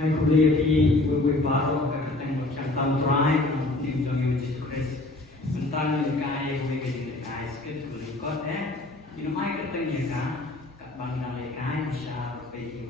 Yang kuliah di baru ketemu tahun terakhir di dalam Yesus Kristus tentang kaya kuliah di kaya sekit kuliah kot ini mai ketemu kan kat bangsa kaya besar pergi.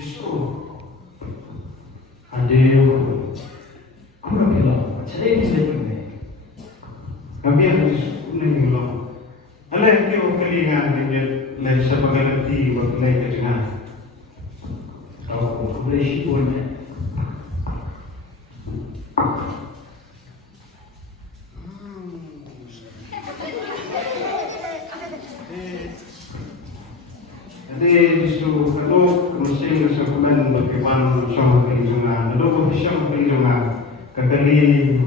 Justru ada kurang hilang. Saya ini saya punya. Kami harus kuning hilang. Alah kita kelingan dengan lain sebagai nanti waktu lain kerja. Tahu boleh sipurnya. Jadi justru kalau musim sebulan bagaimana sama perhitungan, kalau bisa perhitungan kekali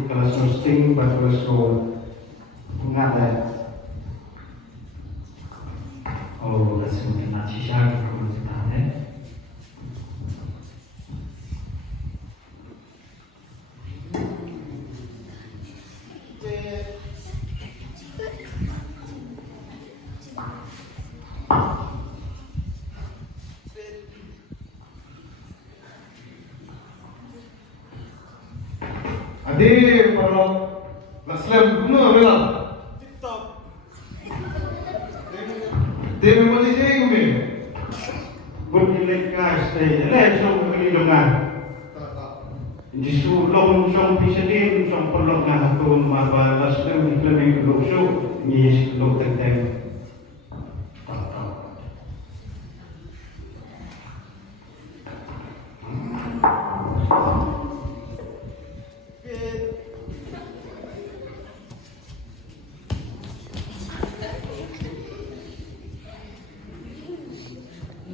kelas hosting pada kelas kau mengada. Oh, kasih mungkin nak sisa kalau kita ada. Adik kalau Naslam kuno bela. TikTok. Dia memang dia yang ni. Bernilai kas dia. Leh song kali dengan. Jisu long song pisadin song perlu dengan aku maba Naslam iklan yang kedua so ni lo tentang.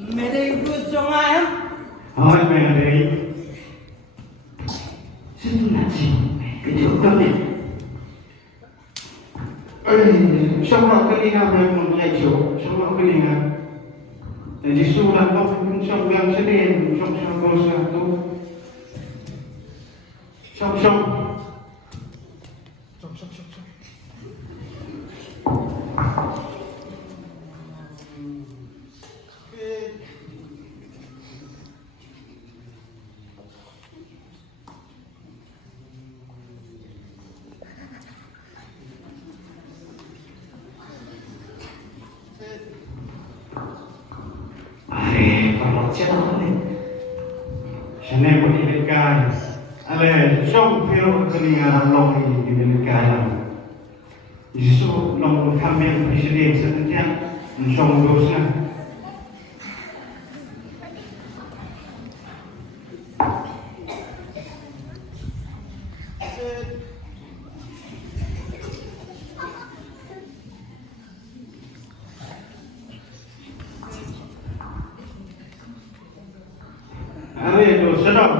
Mere ikut jangan. Awak main dari. Senang sih. Kejauh kami. Semua kelingan memang jauh. Semua kelingan. Jadi surat pun yang sedih, som dosa tu. Som. Kalau siapa ni? Saya pun ikan. Ale, som piro kelingan long di ikan. Jisu long kami presiden setiap som dosa. Ale, dosa dong.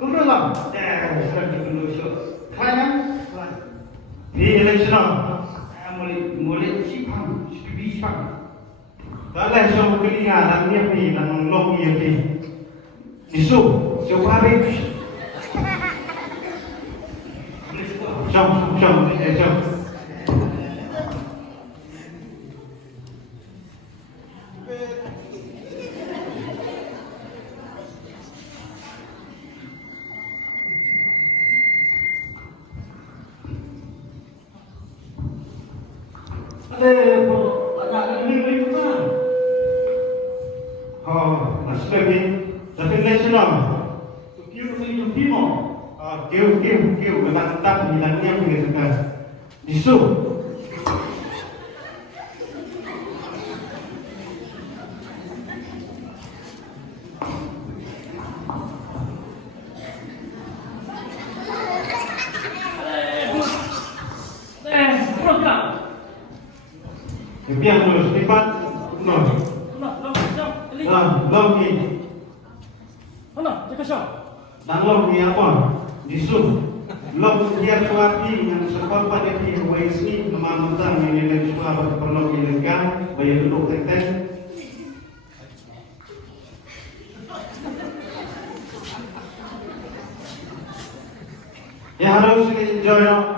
Kumpul lah. Sekarang di Indonesia. Kalian? Di election. Mulai sipang, sipang. Kalau som kelingan dan ni dan long ni. Jisu, coba habis. Som. Ada ni mana? Oh, nasib ni. Tapi nasional. Kau ni Bimo. Kêu, cái bạn tắt thì lắng nghe người thực là đi xuống. Logi. Ano, cakap siya. Dan logi apa? Jisu. Log dia suapi yang sekolah pada dia YSI nama mutan ini dan sekolah berlogi dengan bayar duduk teten. Ya harus enjoy. Ya.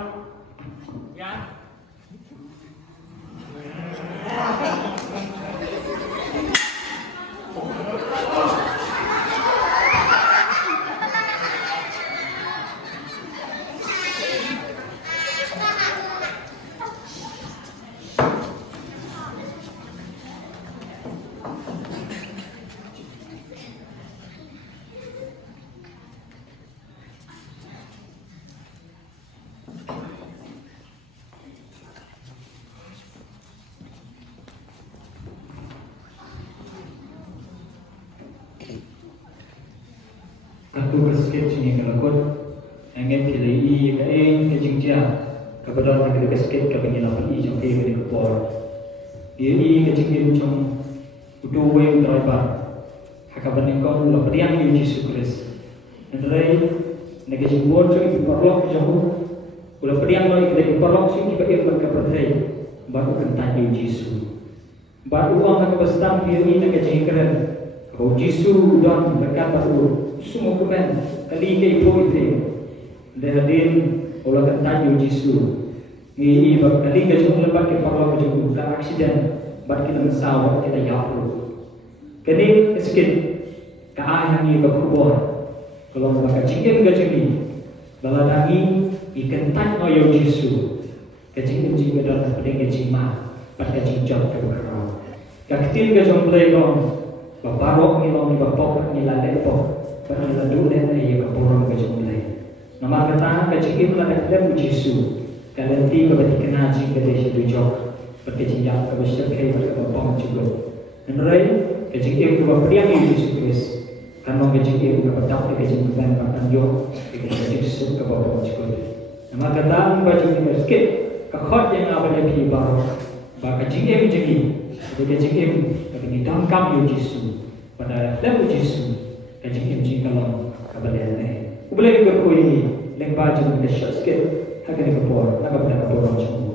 Aku bersketch ni kalau kau angin pilih kain kecingcia kepada orang kita sketch ke pengilapan jom kain ke kepor ini kecingcia macam udah way driver hakapan ni kau lah periang ni Yesus Kristus nanti negeri buat tu itu perlok jauh udah periang lagi kita perlok sini bagi berkepercaya baru kentan Yesus baru orang nak berstam ini negeri keren kau Yesus dan berkata semua komen kali ini ibu itu dihadin oleh kentanya Yesus ini kali ini jauh lebat ke parlau jauh tak aksiden bat kita mesawat kita jauh kini sikit keayang ini berkubur kalau mereka cingin kecil baladangi ikan tanya Yesus kecil juga dalam pedang cima pada cincang ke berau kektil kejong pelekong baparok ni long ni bapok ni lalepok Pernah lalu dan ia keporong ke jumlah. Nama kata kecil lah kata Yesus. Kalau tiba berarti kena jingga dia sedujok. Berkecil ke besar kaya berkepong juga. Menurut kecil itu beriang Yesus Kristus. Karena kecil itu berdapat kecil bukan bahkan jok. Kecil Yesus ke bawah juga. Nama kata baju ni berskip. Kekot yang apa dia pilih baru. Bah kecil itu jadi. Kecil itu tapi dangkap Yesus. Pada level Yesus. Kajing imci kalau kabalian ni. Boleh ikut kau ini, lembah jumlah syasket, hak ni kapur, nak kapur macam.